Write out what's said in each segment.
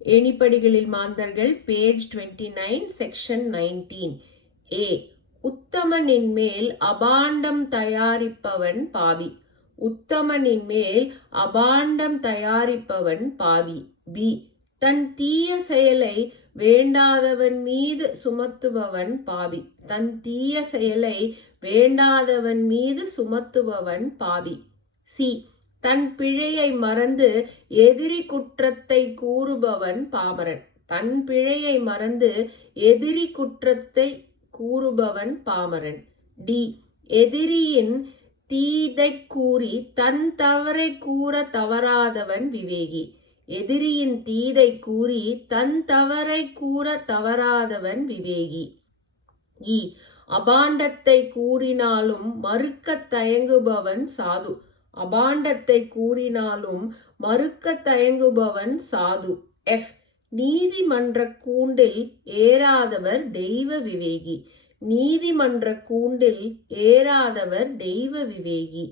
ஏணிப்படிகளில் மாந்தர்கள் page 29 section 19. ஏ. உத்தமனின் மேல் அபாண்டம் தயாரிப்பவன் பாவி. உத்தமனின் மேல் அபாண்டம் தயாரிப்பவன் பாவி. பி. தன் தீய செயலை வேண்டாதவன் மீது சுமத்துபவன் பாவி. தன் தீய செயலை வேண்டாதவன் மீது சுமத்துபவன் பாவி. சி. தன் பிழையை மறந்து எதிரி குற்றத்தை கூறுபவன் பாமரன். தன் பிழையை மறந்து எதிரி குற்றத்தை கூறுபவன் பாமரன். டி. எதிரியின் தீதை கூறி தன் தவறை கூற தவறாதவன் விவேகி. எதிரியின் தீதை கூறி தன் தவறை கூற தவறாதவன் விவேகி. இ. அபாண்டத்தை கூறினாலும் மறுக்க தயங்குபவன் சாது. அபாண்டத்தை கூறினாலும் மறுக்க தயங்குபவன் சாது. எஃப். நீதிமன்ற கூண்டில் ஏறாதவர் தெய்வ விவேகி. நீதிமன்ற கூண்டில் ஏறாதவர் தெய்வ விவேகி.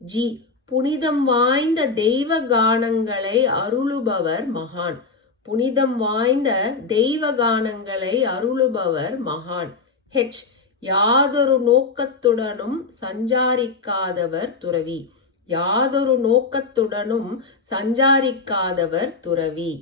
ஜி. புனிதம் வாய்ந்த தெய்வ கானங்களை அருளுபவர் மகான். புனிதம் வாய்ந்த தெய்வ கானங்களை அருளுபவர் மகான். ஹெச். யாதொரு நோக்கத்துடனும் சஞ்சாரிக்காதவர் துறவி. யாதொரு நோக்கத்துடனும் சஞ்சாரிக்காதவர் துறவி.